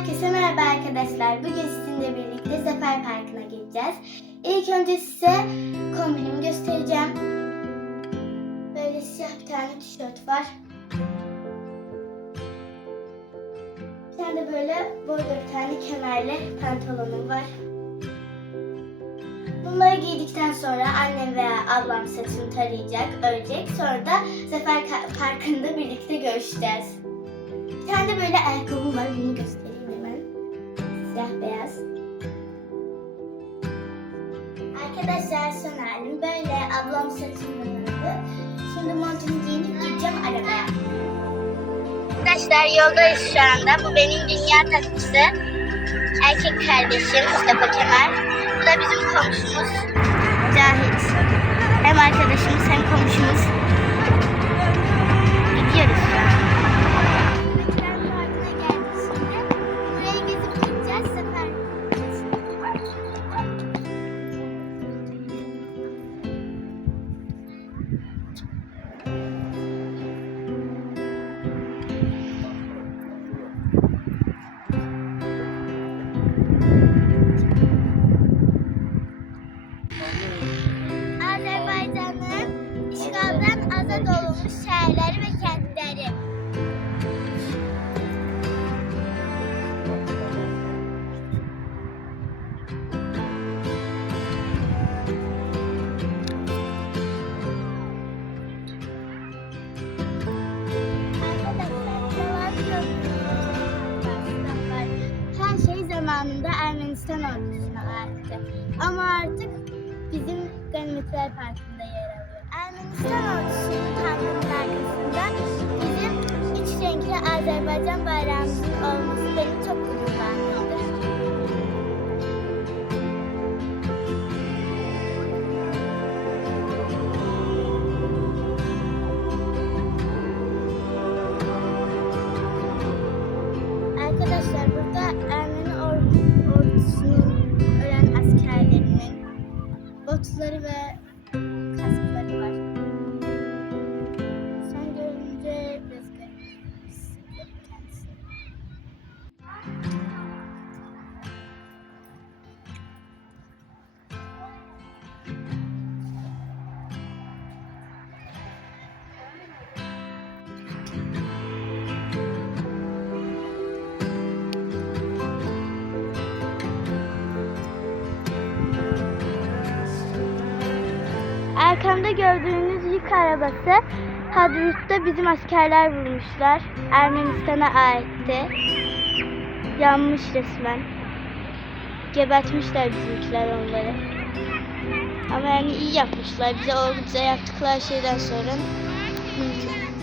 Herkese merhaba arkadaşlar. Bugün sizinle birlikte Zafer Parkı'na gideceğiz. İlk önce size kombinimi göstereceğim. Böyle siyah bir tane tişört var. Bir tane de böyle bordo bir tane kemerli pantolonum var. Bunları giydikten sonra annem veya ablam saçını tarayacak, örecek. Sonra da Zafer Parkı'nda birlikte görüşeceğiz. Bir tane de böyle ayakkabım var. Bunu göstereyim hemen. Siyah beyaz. Arkadaşlar son halim böyle. Ablam saçını taradı. Şimdi montumu giyinip gideceğim arabaya. Arkadaşlar yoldayız şu anda. Bu benim dünya tatlısı. Erkek kardeşim Mustafa Kemal. Bu da bizim komşumuz Cahit. Hem arkadaşımız hem komşumuz. Gidiyoruz şu an. Buraya gezip gideceğiz. Zafer. Azerbaycan'ın işgalden azad olunmuş şehirleri ve kentleri. Her şey zamanında Ermenistan ordusuna aitti. Ama artık bizim Ganimetler Parkı'nda yer alıyor. Ermenistan ordusunun tankının arkasında bizim üç renkli Azerbaycan bayrağımızın olması beni çok gururlandırdı. Arkadaşlar burada Ermeni ordusunun ölen askerlerinin botları ve kaskları var. Sen görünce biraz garip kendisi. Arkamda gördüğünüz yük arabası Hadrut'ta bizim askerler vurmuşlar. Ermenistan'a aitti. Yanmış resmen. Gebertmişler bizimkiler onları. Ama yani iyi yapmışlar. Bize yaptıkları şeyden sonra mümkün.